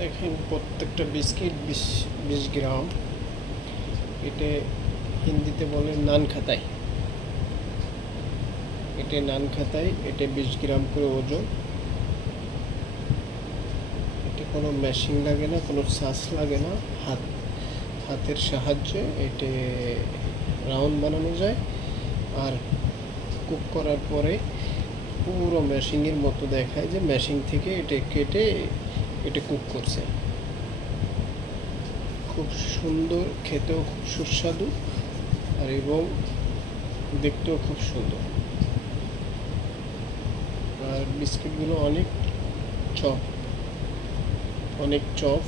দেখেন প্রত্যেকটা বিস্কিট 20 গ্রাম। এটা হিন্দিতে বলে নান খাতাই। এটা 20 গ্রাম করে ওজন। এটা কোনো মেশিন লাগে না, কোনো সাস লাগে না, হাতের সাহায্যে এটা রাউন্ড বানানো যায়। আর কুক করার পরে পুরো মেশিনের মতো দেখায় যে মেশিন থেকে এটা কেটে এটা কুক করছে। খুব সুন্দর, খেতেও খুব সুস্বাদু এবং দেখতেও খুব সুন্দর। আর বিস্কিটগুলো অনেক চপ,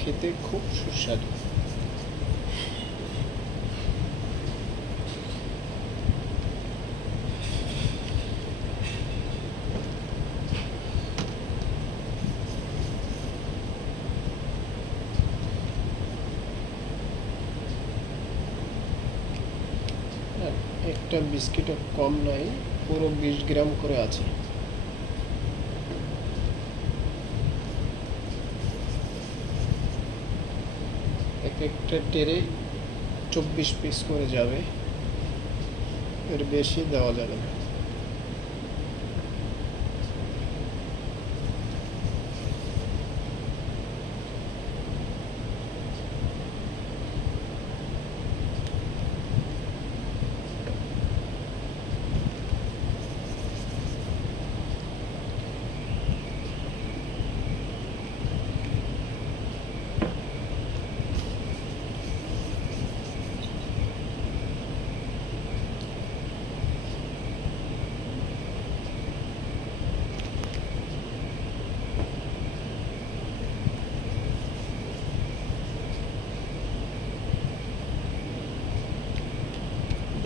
খেতে খুব সুস্বাদু। একটা বিস্কিটও কম নাই, পুরো 20 গ্রাম করে আছে। একটা টেরে 24 পিস করে যাবে, এর বেশি দেওয়া যাবে না।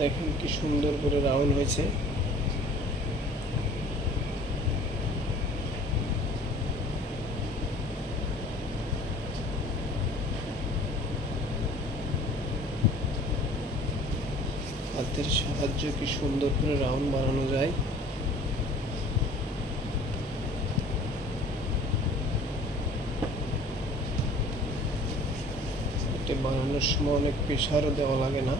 দেখেন কি সুন্দর করে রাউন্ড হয়েছে। হাতের সাহায্যে কি সুন্দর করে রাউন্ড বানানো যায়। এটা বানানোর সময় অনেক প্রেসারও দেওয়া লাগে না।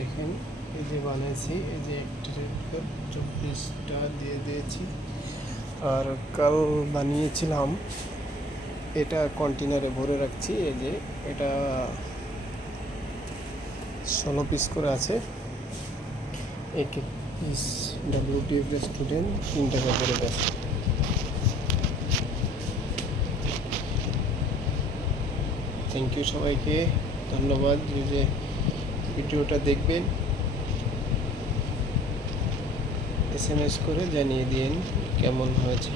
দেখেন এই যে বানিয়েছি, এই যে একটা 24টা দিয়ে দিয়েছি। আর কাল বানিয়েছিলাম, এটা কন্টেনারে ভরে রাখছি। এই যে এটা 16 পিস করে আছে। এক এক পিস WTF রেস্টুরেন্ট 3 টাকা করে গেছে। থ্যাংক ইউ সবাইকে, ধন্যবাদ যে ভিডিওটা দেখবেন। SMS করে জানিয়ে দিন কেমন হয়েছে।